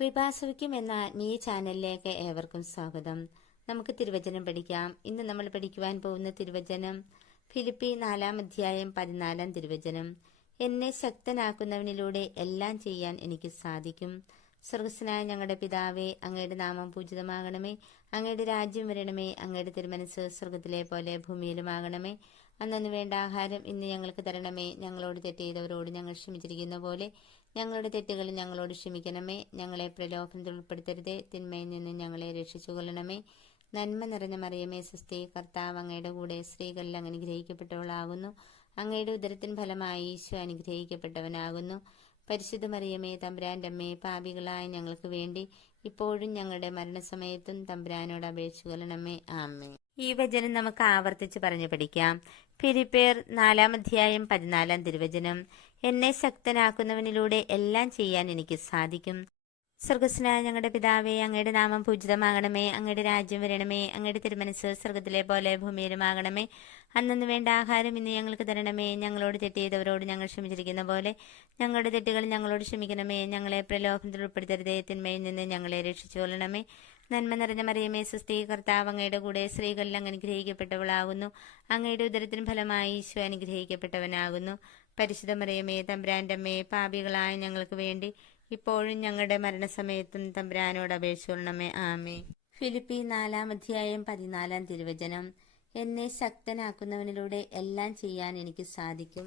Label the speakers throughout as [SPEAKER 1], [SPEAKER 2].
[SPEAKER 1] കൃപാസവിക്കും എന്ന ആത്മീയ ചാനലിലേക്ക് ഏവർക്കും സ്വാഗതം. നമുക്ക് തിരുവചനം പഠിക്കാം. ഇന്ന് നമ്മൾ പഠിക്കുവാൻ പോകുന്ന തിരുവചനം ഫിലിപ്പി നാലാം അധ്യായം പതിനാലാം തിരുവചനം. എന്നെ ശക്തനാക്കുന്നവനിലൂടെ എല്ലാം ചെയ്യാൻ എനിക്ക് സാധിക്കും. സ്വർഗസ്നായ ഞങ്ങളുടെ പിതാവേ അങ്ങയുടെ നാമം പൂജിതമാകണമേ. അങ്ങയുടെ രാജ്യം വരണമേ. അങ്ങയുടെ തിരുമനസ് സ്വർഗത്തിലെ പോലെ ഭൂമിയിലുമാകണമേ. അന്നു വേണ്ട ആഹാരം ഇന്ന് ഞങ്ങൾക്ക് തരണമേ. ഞങ്ങളോട് തെറ്റ് ചെയ്തവരോട് ഞങ്ങൾ ക്ഷമിച്ചിരിക്കുന്ന പോലെ ഞങ്ങളുടെ തെറ്റുകൾ ഞങ്ങളോട് ക്ഷമിക്കണമേ. ഞങ്ങളെ പ്രലോഭനത്തിൽ ഉൾപ്പെടുത്തരുതേ. തിന്മയിൽ നിന്ന് ഞങ്ങളെ രക്ഷിച്ചുകൊള്ളണമേ. നന്മ നിറഞ്ഞ മറിയമേ സുസ്ഥി കർത്താവ് അങ്ങയുടെ കൂടെ സ്ത്രീകളിൽ അനുഗ്രഹിക്കപ്പെട്ടവളാകുന്നു. അങ്ങയുടെ ഉദരത്തിൻ ഫലമായി ഈശോ അനുഗ്രഹിക്കപ്പെട്ടവനാകുന്നു. പരിശുദ്ധ മറിയമേ തമ്പുരാന്റെ അമ്മേ പാപികളായ ഞങ്ങൾക്ക് വേണ്ടി ഇപ്പോഴും ഞങ്ങളുടെ മരണസമയത്തും തമ്പുരാനോട് അപേക്ഷിച്ചുകൊള്ളണമേ ആമേ ഈ വചനം നമുക്ക് ആവർത്തിച്ച് പറഞ്ഞു പഠിക്കാം. ഫിലിപ്പേർ നാലാം അധ്യായം പതിനാലാം തിരുവചനം. എന്നെ ശക്തനാക്കുന്നവനിലൂടെ എല്ലാം ചെയ്യാൻ എനിക്ക് സാധിക്കും. സ്വർഗസ്നായ ഞങ്ങളുടെ പിതാവേ അങ്ങയുടെ നാമം പൂജിതമാകണമേ. അങ്ങയുടെ രാജ്യം വരണമേ. അങ്ങയുടെ തിരുമനസ് സ്വർഗത്തിലെ പോലെ ഭൂമിയിലുമാകണമേ. അന്നു വേണ്ട ആഹാരം ഇന്ന് ഞങ്ങൾക്ക് തരണമേ. ഞങ്ങളോട് തെറ്റ് ചെയ്തവരോട് ഞങ്ങൾ ക്ഷമിച്ചിരിക്കുന്ന പോലെ ഞങ്ങളുടെ തെറ്റുകൾ ഞങ്ങളോട് ക്ഷമിക്കണമേ. ഞങ്ങളെ പ്രലോഭനത്തിൽ ഉൾപ്പെടുത്തരുതേ. തിന്മയിൽ നിന്ന് ഞങ്ങളെ രക്ഷിച്ചുകൊള്ളണമേ. നന്മ നിറഞ്ഞ മറിയമേ സുസ്ഥി കർത്താവ് അങ്ങയുടെ കൂടെ സ്ത്രീകളിൽ അനുഗ്രഹിക്കപ്പെട്ടവളാകുന്നു. അങ്ങയുടെ ഉദരത്തിന് ഫലമായി ഈശോ അനുഗ്രഹിക്കപ്പെട്ടവനാകുന്നു. പരിശുദ്ധ മറിയമേ തമ്പ്രാന്റെ അമ്മേ പാപികളായ ഞങ്ങൾക്ക് വേണ്ടി ഇപ്പോഴും ഞങ്ങളുടെ മരണസമയത്തും തമ്പ്രാനോട് അപേക്ഷിക്കണമേ ആമേ ഫിലിപ്പി നാലാം അധ്യായം പതിനാലാം തിരുവചനം. എന്നെ ശക്തനാക്കുന്നവനിലൂടെ എല്ലാം ചെയ്യാൻ എനിക്ക് സാധിക്കും.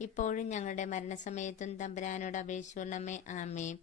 [SPEAKER 1] ഇപ്പോഴും ഞങ്ങളുടെ മരണസമയത്തും തമ്പുരാനോട് അപേക്ഷിക്കണമേ ആമേ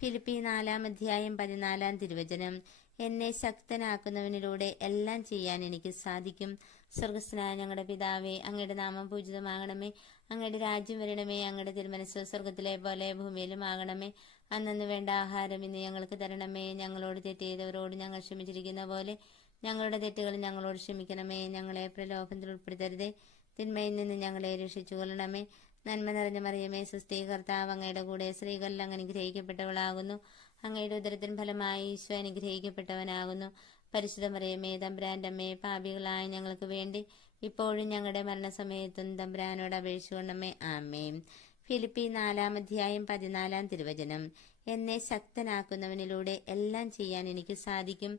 [SPEAKER 1] ഫിലിപ്പി നാലാം അധ്യായം പതിനാലാം തിരുവചനം. എന്നെ ശക്തനാക്കുന്നവനിലൂടെ എല്ലാം ചെയ്യാൻ എനിക്ക് സാധിക്കും. സ്വർഗസ്നായ ഞങ്ങളുടെ പിതാവേ അങ്ങയുടെ നാമം പൂജിതമാകണമേ. അങ്ങയുടെ രാജ്യം വരണമേ. അങ്ങയുടെ തിരുമനസ് സ്വർഗത്തിലെ പോലെ ഭൂമിയിലും ആകണമേ. അന്നു വേണ്ട ആഹാരം ഇന്ന് ഞങ്ങൾക്ക് തരണമേ. ഞങ്ങളോട് തെറ്റ് ചെയ്തവരോട് ഞങ്ങൾ ക്ഷമിച്ചിരിക്കുന്ന പോലെ ഞങ്ങളുടെ തെറ്റുകൾ ഞങ്ങളോട് ക്ഷമിക്കണമേ. ഞങ്ങളെ പ്രലോഭനത്തിൽ ഉൾപ്പെടുത്തരുതേ. തിന്മയിൽ നിന്ന് ഞങ്ങളെ രക്ഷിച്ചു കൊള്ളണമേ. നന്മ നിറഞ്ഞ മറിയമേ സുസ്ഥീ കർത്താവ് അങ്ങയുടെ കൂടെ. സ്ത്രീകളിൽ അങ്ങ് അനുഗ്രഹിക്കപ്പെട്ടവളാകുന്നു. അങ്ങയുടെ ഉദരത്തിൻ ഫലമായി ഈശോ അനുഗ്രഹിക്കപ്പെട്ടവനാകുന്നു. പരിശുദ്ധ മറിയമേ തമ്പ്രാന്റമ്മേ പാപികളായ ഞങ്ങൾക്ക് വേണ്ടി ഇപ്പോഴും ഞങ്ങളുടെ മരണസമയത്തും തമ്പ്രാനോട് അപേക്ഷിക്കണമേ. ആമേ ഫിലിപ്പി നാലാം അധ്യായം പതിനാലാം തിരുവചനം. എന്നെ ശക്തനാക്കുന്നവനിലൂടെ എല്ലാം ചെയ്യാൻ എനിക്ക് സാധിക്കും.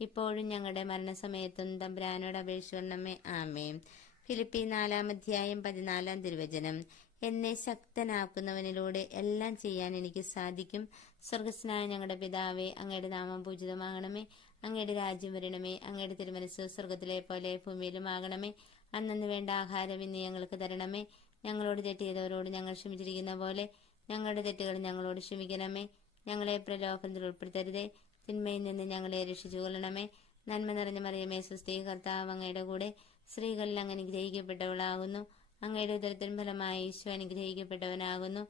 [SPEAKER 1] ഇപ്പോഴും ഞങ്ങളുടെ മരണസമയത്തും തമ്പുരാനോട് അപേക്ഷിക്കണമേ ആമേ ഫിലിപ്പി നാലാം അധ്യായം പതിനാലാം തിരുവചനം. എന്നെ ശക്തനാക്കുന്നവനിലൂടെ എല്ലാം ചെയ്യാൻ എനിക്ക് സാധിക്കും. സ്വർഗസ്നായ ഞങ്ങളുടെ പിതാവേ അങ്ങയുടെ നാമം പൂജിതമാകണമേ. അങ്ങയുടെ രാജ്യം വരണമേ. അങ്ങയുടെ തിരുമനസ് സ്വർഗത്തിലെ പോലെ ഭൂമിയിലും ആകണമേ അന്നു വേണ്ട ആഹാരം ഇന്ന് ഞങ്ങൾക്ക് തരണമേ. ഞങ്ങളോട് തെറ്റ് ചെയ്തവരോട് ഞങ്ങൾ ക്ഷമിച്ചിരിക്കുന്ന പോലെ ഞങ്ങളുടെ തെറ്റുകൾ ഞങ്ങളോട് ക്ഷമിക്കണമേ. ഞങ്ങളെ പ്രലോഭനത്തിൽ ഉൾപ്പെടുത്തരുതേ. തിന്മയിൽ നിന്ന് ഞങ്ങളെ രക്ഷിച്ചു കൊള്ളണമേ. നന്മ നിറഞ്ഞ മറിയമേ സുസ്ഥീ കർത്താവ് അങ്ങയുടെ കൂടെ സ്ത്രീകളിൽ അങ്ങ് അനുഗ്രഹിക്കപ്പെട്ടവളാകുന്നു. അങ്ങയുടെ ഉദരത്തിൻ ഫലമായി ഈശോ അനുഗ്രഹിക്കപ്പെട്ടവനാകുന്നു.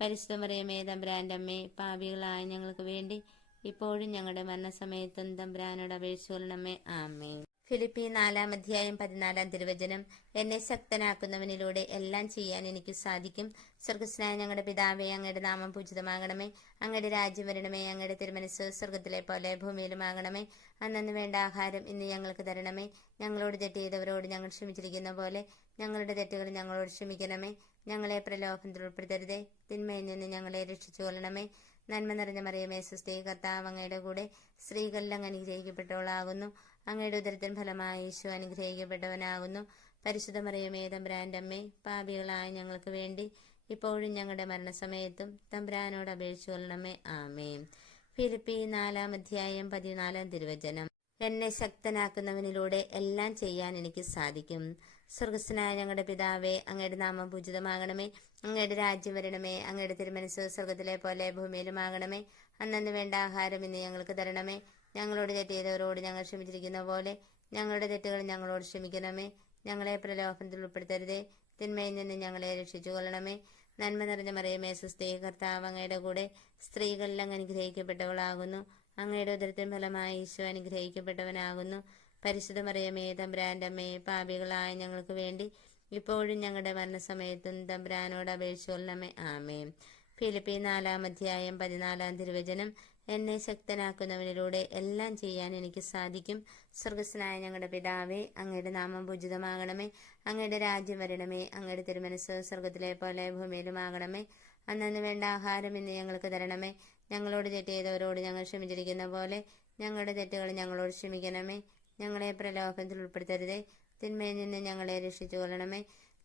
[SPEAKER 1] പരിശുദ്ധ മറിയമേ തമ്പ്രാന്റെ അമ്മേ പാപികളായ ഞങ്ങൾക്ക് വേണ്ടി ഇപ്പോഴും ഞങ്ങളുടെ മരണസമയത്തും തമ്പ്രാനോട് അപേക്ഷിച്ചു കൊള്ളണമേ. ആമേ ഫിലിപ്പി നാലാം അധ്യായം പതിനാലാം തിരുവചനം എന്നെ ശക്തനാക്കുന്നവനിലൂടെ എല്ലാം ചെയ്യാൻ എനിക്ക് സാധിക്കും. സ്വർഗസ്നായ ഞങ്ങളുടെ പിതാവേ അങ്ങയുടെ നാമം പൂജിതമാകണമേ. അങ്ങയുടെ രാജ്യം വരണമേ. അങ്ങയുടെ തിരുമനസ് സ്വർഗത്തിലെ പോലെ ഭൂമിയിലുമാകണമേ. അന്നു വേണ്ട ആഹാരം ഇന്ന് ഞങ്ങൾക്ക് തരണമേ. ഞങ്ങളോട് തെറ്റ് ചെയ്തവരോട് ഞങ്ങൾ ക്ഷമിച്ചിരിക്കുന്ന പോലെ ഞങ്ങളുടെ തെറ്റുകൾ ഞങ്ങളോട് ക്ഷമിക്കണമേ. ഞങ്ങളെ പ്രലോഭനത്തിൽ ഉൾപ്പെടുത്തരുതേ. തിന്മയിൽ നിന്ന് ഞങ്ങളെ രക്ഷിച്ചു കൊള്ളണമേ. നന്മ നിറഞ്ഞ മറിയമേ സുസ്ഥീ കൂടെ സ്ത്രീകളിൽ അങ്ങ് അനുഗ്രഹിക്കപ്പെട്ടവളാകുന്നു. അങ്ങയുടെ ഉദരത്തിൻ ഫലമായി യേശു അനുഗ്രഹിക്കപ്പെട്ടവനാകുന്നു. പരിശുദ്ധ മറിയമേ തമ്പുരാന്റെ അമ്മേ പാപികളായ ഞങ്ങൾക്ക് വേണ്ടി ഇപ്പോഴും ഞങ്ങളുടെ മരണസമയത്തും തമ്പുരാനോട് അപേക്ഷിച്ചു കൊള്ളണമേ. ആമേ ഫിലിപ്പി നാലാം അധ്യായം പതിനാലാം തിരുവചനം. എന്നെ ശക്തനാക്കുന്നവനിലൂടെ എല്ലാം ചെയ്യാൻ എനിക്ക് സാധിക്കും. സ്വർഗസ്നായ ഞങ്ങളുടെ പിതാവേ അങ്ങയുടെ നാമം പൂജിതമാകണമേ. അങ്ങയുടെ രാജ്യം വരണമേ. അങ്ങയുടെ തിരുമനസ് സ്വർഗത്തിലെ പോലെ ഭൂമിയിലുമാകണമേ. അന്നു വേണ്ട ആഹാരം ഇന്ന് ഞങ്ങൾക്ക് തരണമേ. ഞങ്ങളോട് തെറ്റ് ചെയ്തവരോട് ഞങ്ങൾ ക്ഷമിച്ചിരിക്കുന്ന പോലെ ഞങ്ങളുടെ തെറ്റുകൾ ഞങ്ങളോട് ക്ഷമിക്കണമേ. ഞങ്ങളെ പ്രലോഭനത്തിൽ ഉൾപ്പെടുത്തരുതേ. തിന്മയിൽ നിന്ന് ഞങ്ങളെ രക്ഷിച്ചു കൊള്ളണമേ നന്മ നിറഞ്ഞ മറിയമേ സുസ്ഥേ കർത്താവ് അങ്ങയുടെ കൂടെ സ്ത്രീകളിൽ അങ്ങ് അനുഗ്രഹിക്കപ്പെട്ടവളാകുന്നു. അങ്ങയുടെ ഉദരത്തിൻ ഫലമായി ഈശോ അനുഗ്രഹിക്കപ്പെട്ടവനാകുന്നു. പരിശുദ്ധ മറിയമേ തമ്പുരാന്റെ അമ്മയെ പാപികളായ ഞങ്ങൾക്ക് വേണ്ടി ഇപ്പോഴും ഞങ്ങളുടെ മരണസമയത്തും അപേക്ഷിച്ചു അപേക്ഷിച്ചുകൊള്ളണമേ ആമേ ഫിലിപ്പി നാലാം അധ്യായം പതിനാലാം തിരുവചനം. എന്നെ ശക്തനാക്കുന്നവനിലൂടെ എല്ലാം ചെയ്യാൻ എനിക്ക് സാധിക്കും. സ്വർഗസ്നായ ഞങ്ങളുടെ പിതാവേ അങ്ങയുടെ നാമം പൂജിതമാകണമേ. അങ്ങയുടെ രാജ്യം വരണമേ. അങ്ങയുടെ തിരുമനസ് സ്വർഗത്തിലെ പോലെ ഭൂമിയിലുമാകണമേ. അന്നു വേണ്ട ആഹാരം ഇന്ന് ഞങ്ങൾക്ക് തരണമേ. ഞങ്ങളോട് തെറ്റ് ചെയ്തവരോട് ഞങ്ങൾ ക്ഷമിച്ചിരിക്കുന്ന പോലെ ഞങ്ങളുടെ തെറ്റുകൾ ഞങ്ങളോട് ക്ഷമിക്കണമേ. ഞങ്ങളെ പ്രലോഭനത്തിൽ ഉൾപ്പെടുത്തരുതേ. തിന്മയിൽ നിന്ന് ഞങ്ങളെ രക്ഷിച്ചു കൊള്ളണമേ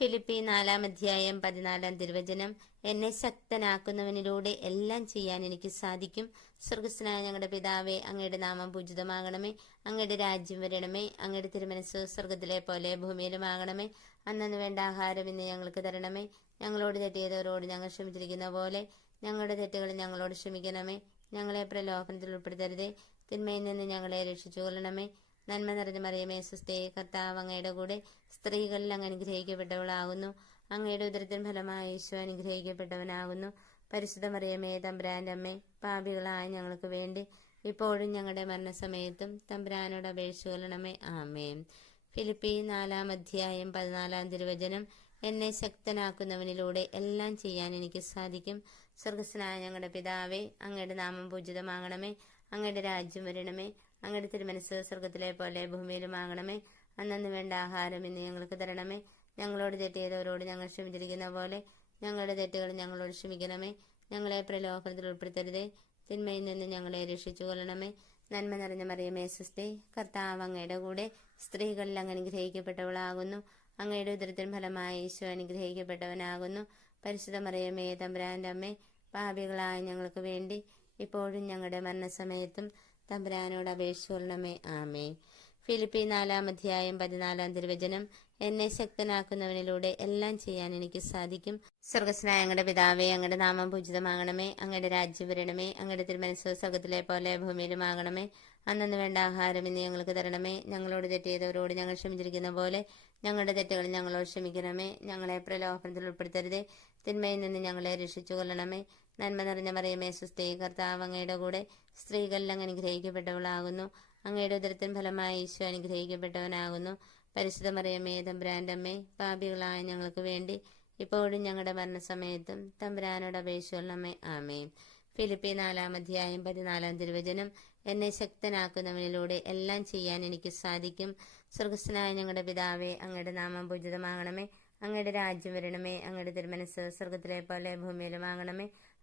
[SPEAKER 1] ഫിലിപ്പി നാലാം അധ്യായം പതിനാലാം തിരുവചനം എന്നെ ശക്തനാക്കുന്നവനിലൂടെ എല്ലാം ചെയ്യാൻ എനിക്ക് സാധിക്കും. സ്വർഗസ്നായ ഞങ്ങളുടെ പിതാവെ അങ്ങയുടെ നാമം പൂജിതമാകണമേ. അങ്ങയുടെ രാജ്യം വരണമേ. അങ്ങയുടെ തിരുമനസ് സ്വർഗത്തിലെ പോലെ ഭൂമിയിലും ഭൂമിയിലുമാകണമേ. അന്നു വേണ്ട ആഹാരം ഇന്ന് ഞങ്ങൾക്ക് തരണമേ. ഞങ്ങളോട് തെറ്റിയതവരോട് ഞങ്ങൾ ക്ഷമിച്ചിരിക്കുന്ന പോലെ ഞങ്ങളുടെ തെറ്റുകൾ ഞങ്ങളോട് ക്ഷമിക്കണമേ. ഞങ്ങളെ പ്രലോഭനത്തിൽ ഉൾപ്പെടുത്തരുതേ. തിന്മയിൽ നിന്ന് ഞങ്ങളെ രക്ഷിച്ചു കൊള്ളണമേ നന്മ നിറഞ്ഞ മറിയമേ സുസ്ഥേ കർത്താവ് അങ്ങയുടെ കൂടെ സ്ത്രീകളിൽ അങ്ങ് അനുഗ്രഹിക്കപ്പെട്ടവളാകുന്നു. അങ്ങയുടെ ഉദരത്തിൻ ഫലമായ ഈശോ അനുഗ്രഹിക്കപ്പെട്ടവനാകുന്നു. പരിശുദ്ധ മറിയമേ തമ്പുരാന്റെ അമ്മേ പാപികളായ ഞങ്ങൾക്ക് വേണ്ടി ഇപ്പോഴും ഞങ്ങളുടെ മരണസമയത്തും തമ്പുരാനോട് അപേക്ഷകളണമേ ആമേ ആമേൻ. ഫിലിപ്പി നാലാം അധ്യായം പതിനാലാം തിരുവചനം എന്നെ ശക്തനാക്കുന്നവനിലൂടെ എല്ലാം ചെയ്യാൻ എനിക്ക് സാധിക്കും. സ്വർഗസ്നായ ഞങ്ങളുടെ പിതാവേ അങ്ങയുടെ നാമം പൂജിതമാകണമേ. അങ്ങയുടെ രാജ്യം വരണമേ. അങ്ങയുടെ തിരുമനസ് സ്വർഗത്തിലെ പോലെ ഭൂമിയിലുമാകണമേ അന്നു വേണ്ട ആഹാരം ഇന്ന് ഞങ്ങൾക്ക് തരണമേ. ഞങ്ങളോട് തെറ്റ് ചെയ്തവരോട് ഞങ്ങൾ ക്ഷമിച്ചിരിക്കുന്ന പോലെ ഞങ്ങളുടെ തെറ്റുകൾ ഞങ്ങളോട് ക്ഷമിക്കണമേ. ഞങ്ങളെ പ്രലോഭനത്തിൽ ഉൾപ്പെടുത്തരുതേ. തിന്മയിൽ നിന്ന് ഞങ്ങളെ രക്ഷിച്ചു കൊള്ളണമേ. നന്മ നിറഞ്ഞ മറിയമേ സുസ്തി കർത്താവ് അങ്ങയുടെ കൂടെ സ്ത്രീകളിൽ അങ്ങ് അനുഗ്രഹിക്കപ്പെട്ടവളാകുന്നു. അങ്ങയുടെ ഉദരത്തിൻ ഫലമായി ഈശോ അനുഗ്രഹിക്കപ്പെട്ടവനാകുന്നു. പരിശുദ്ധ മറിയമേ തമ്പുരാന്റെ അമ്മേ പാപികളായ ഞങ്ങൾക്ക് വേണ്ടി ഇപ്പോഴും ഞങ്ങളുടെ മരണസമയത്തും തമ്പുരാനോട് അപേക്ഷിച്ചുകൊള്ളണമേ ആമേ ഫിലിപ്പി നാലാം അധ്യായം പതിനാലാം തിരുവചനം എന്നെ ശക്തനാക്കുന്നവനിലൂടെ എല്ലാം ചെയ്യാൻ എനിക്ക് സാധിക്കും. സ്വർഗസ്നായ അങ്ങയുടെ പിതാവേ അങ്ങയുടെ നാമം പൂജിതമാകണമേ. അങ്ങയുടെ രാജ്യം വരണമേ. അങ്ങയുടെ തിരുമനസ് സ്വർഗത്തിലെ പോലെ ഭൂമിയിലുമാകണമേ അന്നു വേണ്ട ആഹാരം ഇന്ന് ഞങ്ങൾക്ക് തരണമേ. ഞങ്ങളോട് തെറ്റ് ചെയ്തവരോട് ഞങ്ങൾ ക്ഷമിച്ചിരിക്കുന്ന പോലെ ഞങ്ങളുടെ തെറ്റുകൾ ഞങ്ങളോട് ക്ഷമിക്കണമേ. ഞങ്ങളെ പ്രലോഭനത്തിൽ ഉൾപ്പെടുത്തരുതേ. തിന്മയിൽ നിന്ന് ഞങ്ങളെ രക്ഷിച്ചു കൊള്ളണമേ നന്മ നിറഞ്ഞ മറിയമേ സുസ്ഥേ കർത്താവ് അങ്ങയുടെ കൂടെ സ്ത്രീകളിൽ അങ്ങ് അനുഗ്രഹിക്കപ്പെട്ടവളാകുന്നു. അങ്ങയുടെ ഉദരത്തിൻ ഫലമായി ഈശോ അനുഗ്രഹിക്കപ്പെട്ടവനാകുന്നു. പരിശുദ്ധ മറിയമേ തമ്പുരാന്റെ അമ്മേ പാപികളായ ഞങ്ങൾക്ക് വേണ്ടി ഇപ്പോഴും ഞങ്ങളുടെ മരണസമയത്തും തമ്പുരാനോട് അപേക്ഷിച്ചുള്ളമ്മേ ആമേ ഫിലിപ്പി നാലാം അധ്യായം പതിനാലാം തിരുവചനം. എന്നെ ശക്തനാക്കുന്നവനിലൂടെ എല്ലാം ചെയ്യാൻ എനിക്ക് സാധിക്കും. സ്വർഗസ്ഥനായ ഞങ്ങളുടെ പിതാവേ അങ്ങയുടെ നാമം പൂജിതമാകണമേ. അങ്ങയുടെ രാജ്യം വരണമേ. അങ്ങയുടെ തിരുമനസ് സ്വർഗത്തിലെ പോലെ ഭൂമിയിലുമാകണമേ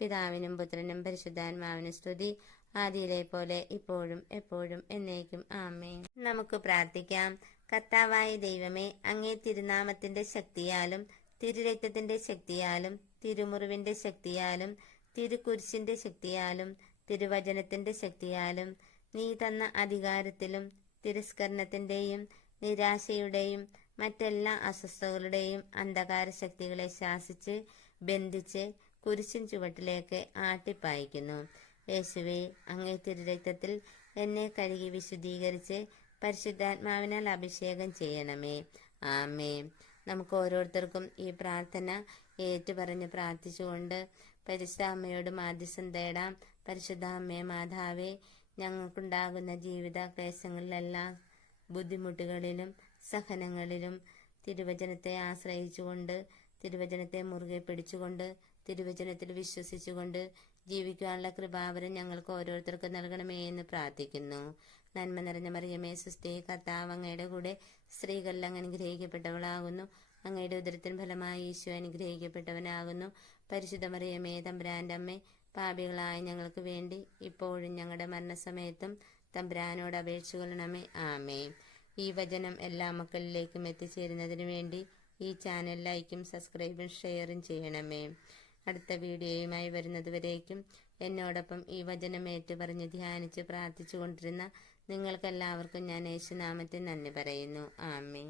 [SPEAKER 1] പിതാവിനും പുത്രനും പരിശുദ്ധാത്മാവിനും സ്തുതി ആദിയിലെ പോലെ ഇപ്പോഴും എപ്പോഴും എന്നേക്കും. ആമേ നമുക്ക് പ്രാർത്ഥിക്കാം. കർത്താവായ ദൈവമേ അങ്ങേ തിരുനാമത്തിന്റെ ശക്തിയാലും തിരുരക്തത്തിന്റെ ശക്തിയാലും തിരുമുറിവിന്റെ ശക്തിയാലും തിരുക്കുരിശിന്റെ ശക്തിയാലും തിരുവചനത്തിന്റെ ശക്തിയാലും നീ തന്ന അധികാരത്തിലും തിരസ്കരണത്തിന്റെയും നിരാശയുടെയും മറ്റെല്ലാ അസ്വസ്ഥതകളുടെയും അന്ധകാര ശക്തികളെ ശാസിച്ച് ബന്ധിച്ച് കുരിശിൻ ചുവട്ടിലേക്ക് ആട്ടിപ്പായിക്കുന്നു യേശുവെ അങ്ങേ തിരുരക്തത്തിൽ എന്നെ കഴുകി വിശുദ്ധീകരിച്ച് പരിശുദ്ധാത്മാവിനാൽ അഭിഷേകം ചെയ്യണമേ. ആമേ നമുക്ക് ഓരോരുത്തർക്കും ഈ പ്രാർത്ഥന ഏറ്റുപറഞ്ഞ് പ്രാർത്ഥിച്ചുകൊണ്ട് പരിശുദ്ധ അമ്മയോട് മാധ്യസം തേടാം. പരിശുദ്ധ അമ്മേ മാതാവേ ഞങ്ങൾക്കുണ്ടാകുന്ന ജീവിത ക്ലേശങ്ങളിലെല്ലാം ബുദ്ധിമുട്ടുകളിലും സഹനങ്ങളിലും തിരുവചനത്തെ ആശ്രയിച്ചുകൊണ്ട് തിരുവചനത്തെ മുറുകെ പിടിച്ചുകൊണ്ട് തിരുവചനത്തിൽ വിശ്വസിച്ചുകൊണ്ട് ജീവിക്കുവാനുള്ള കൃപാവരം ഞങ്ങൾക്ക് ഓരോരുത്തർക്കും നൽകണമേ എന്ന് പ്രാർത്ഥിക്കുന്നു. നന്മ നിറഞ്ഞ മറിയമേ സുസ്ഥേ കർത്താവ് അങ്ങയുടെ കൂടെ സ്ത്രീകളിൽ അനുഗ്രഹിക്കപ്പെട്ടവളാകുന്നു. അങ്ങയുടെ ഉദരത്തിന് ഫലമായി ഈശോ അനുഗ്രഹിക്കപ്പെട്ടവനാകുന്നു. പരിശുദ്ധ മറിയമേ തമ്പുരാന്റെ അമ്മേ പാപികളായ ഞങ്ങൾക്ക് വേണ്ടി ഇപ്പോഴും ഞങ്ങളുടെ മരണസമയത്തും തമ്പുരാനോട് അപേക്ഷ കൊള്ളണമേ. ആമേ ഈ വചനം എല്ലാ മക്കളിലേക്കും എത്തിച്ചേരുന്നതിന് വേണ്ടി ഈ ചാനൽ ലൈക്കും സബ്സ്ക്രൈബും ഷെയറും ചെയ്യണമേ. അടുത്ത വീഡിയോയുമായി വരുന്നതുവരേക്കും എന്നോടൊപ്പം ഈ വചനം ഏറ്റുപറഞ്ഞ് ധ്യാനിച്ച് പ്രാർത്ഥിച്ചു കൊണ്ടിരുന്ന നിങ്ങൾക്കെല്ലാവർക്കും ഞാൻ യേശുനാമത്തിൽ നന്ദി പറയുന്നു. ആമേ